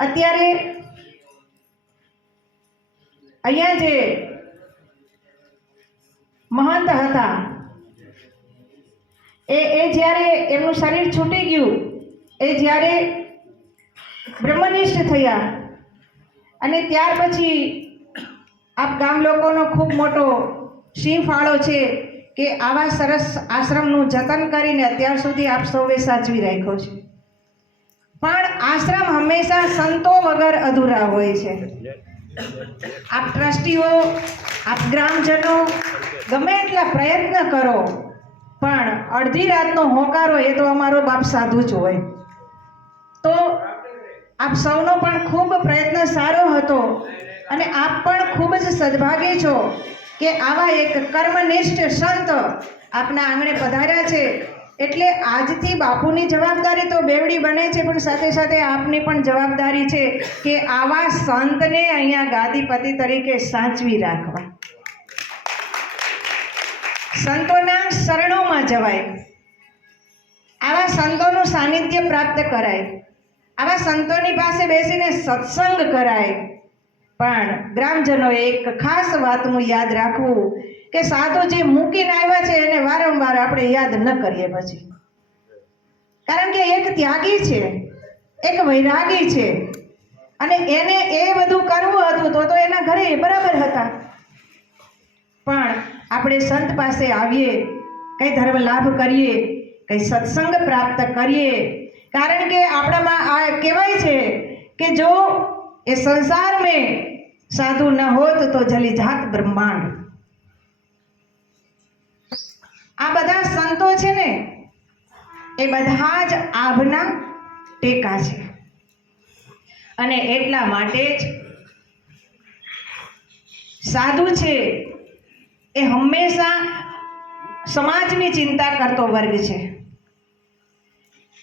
અત્યારે અહીંયા જે મહંત હતા એ જ્યારે એમનું શરીર છૂટી ગયું, એ જ્યારે બ્રહ્મનિષ્ઠ થયા અને ત્યાર પછી આપ ગામ લોકોનો ખૂબ મોટો સિંહ ફાળો છે કે આવા સરસ આશ્રમનું જતન કરીને અત્યાર સુધી આપ સૌએ સાચવી રાખ્યો છે. પણ આશ્રમ હંમેશા સંતો વગર અધૂરા હોય છે. આપ ટ્રસ્ટીઓ, આપ ગ્રામજનો ગમે એટલા પ્રયત્ન કરો, પણ અડધી રાતનો હોકારો એ તો અમારો બાપ સાધુ જ હોય. તો આપ સૌનો પણ ખૂબ પ્રયત્ન સારો હતો અને આપ પણ ખૂબ જ સદભાગી છો કે આવા એક કર્મનિષ્ઠ સંત આપના આંગણે પધાર્યા છે. એટલે આજથી બાપુની જવાબદારી તો બેવડી બને છે, પણ સાથે સાથે આપની પણ જવાબદારી છે કે આવા સંતને અહીંયા ગાદીપતિ તરીકે સાચવી રાખવા, સંતોના શરણોમાં જવાય, આવા સંતોનું સાનિધ્ય પ્રાપ્ત કરાય, આવા સંતોની પાસે બેસીને સત્સંગ કરાય. પણ ગ્રામજનોએ એક ખાસ વાતનું યાદ રાખવું કે સાધુ જે મૂકીને આવ્યા છે એને વારંવાર આપણે યાદ ન કરીએ પછી, કારણ કે એક ત્યાગી છે, એક વૈરાગી છે અને એને એ બધું કરવું હતું તો એના ઘરે બરાબર હતા. પણ આપણે સંત પાસે આવીએ, કઈ ધર્મ લાભ કરીએ, કઈ સત્સંગ પ્રાપ્ત કરીએ, કારણ કે આપણામાં આ કહેવાય છે કે જો એ સંસાર में साधु न होत तो जली जात ब्रह्मांड. આ બધા સંતો છે ને એ બધા જ આભના ટેકા છે અને એટલા માટે જ સાધુ છે એ હંમેશા સમાજની ચિંતા કરતો વર્ગ છે.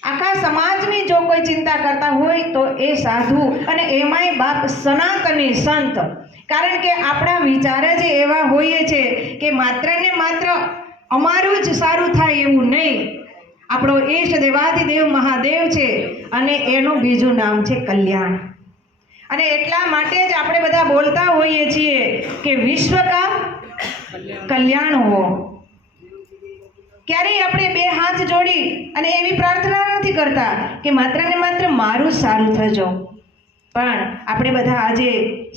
આખા સમાજની જો કોઈ ચિંતા કરતા હોય તો એ સાધુ, અને એમાંય બાપ સનાતની સંત. કારણ કે આપણા વિચાર જ એવા હોઈએ છે કે માત્ર ને માત્ર અમારું જ સારું થાય એવું નહીં. આપણો ઈષ્ટ દેવાધિદેવ મહાદેવ છે અને એનું બીજું નામ છે કલ્યાણ. અને એટલા માટે જ આપણે બધા બોલતા હોઈએ છીએ કે વિશ્વ કા કલ્યાણ હો. ક્યારેય આપણે બે હાથ જોડી અને એવી પ્રાર્થના નથી કરતા કે માત્ર ને માત્ર મારું સારું થજો, પણ આપણે બધા આજે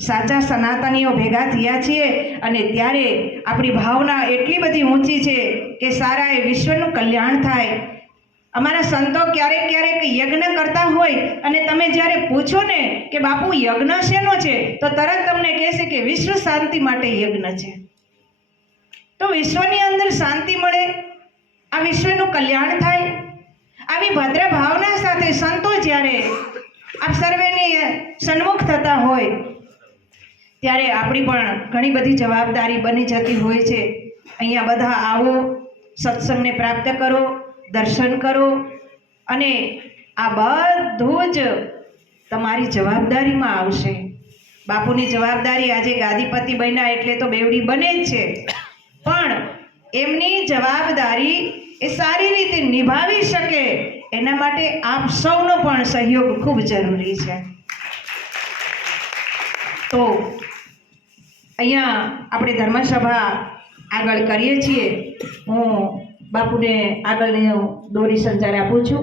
સાચા સનાતનીઓ ભેગા થયા છીએ અને ત્યારે આપણી ભાવના એટલી બધી ઊંચી છે કે સારા એ વિશ્વનું કલ્યાણ થાય. અમારા સંતો ક્યારેક ક્યારેક યજ્ઞ કરતા હોય અને તમે જ્યારે પૂછો ને કે બાપુ યજ્ઞ શેનો છે, તો તરત તમને કહેશે કે વિશ્વ શાંતિ માટે યજ્ઞ છે. તો વિશ્વની અંદર શાંતિ મળે, આ વિશ્વનું કલ્યાણ થાય, આવી ભદ્ર ભાવના સાથે સંતો જ્યારે આપ સર્વેની સન્મુખ થતા હોય ત્યારે આપણી પણ ઘણી બધી જવાબદારી બની જતી હોય છે. અહીંયા બધા આવો, સત્સંગને પ્રાપ્ત કરો, દર્શન કરો અને આ બધું જ તમારી જવાબદારીમાં આવશે. બાપુની જવાબદારી આજે ગાદીપતિ બન્યા એટલે તો બેવડી બને જ છે, પણ એમની જવાબદારી એ સારી રીતે નિભાવી શકે એના માટે આપ સૌનો પણ સહયોગ ખૂબ જરૂરી છે. તો અહીંયા આપણે ધર્મસભા આગળ કરીએ છીએ. હું બાપુને આગળની દોરી સંચાર આપું છું.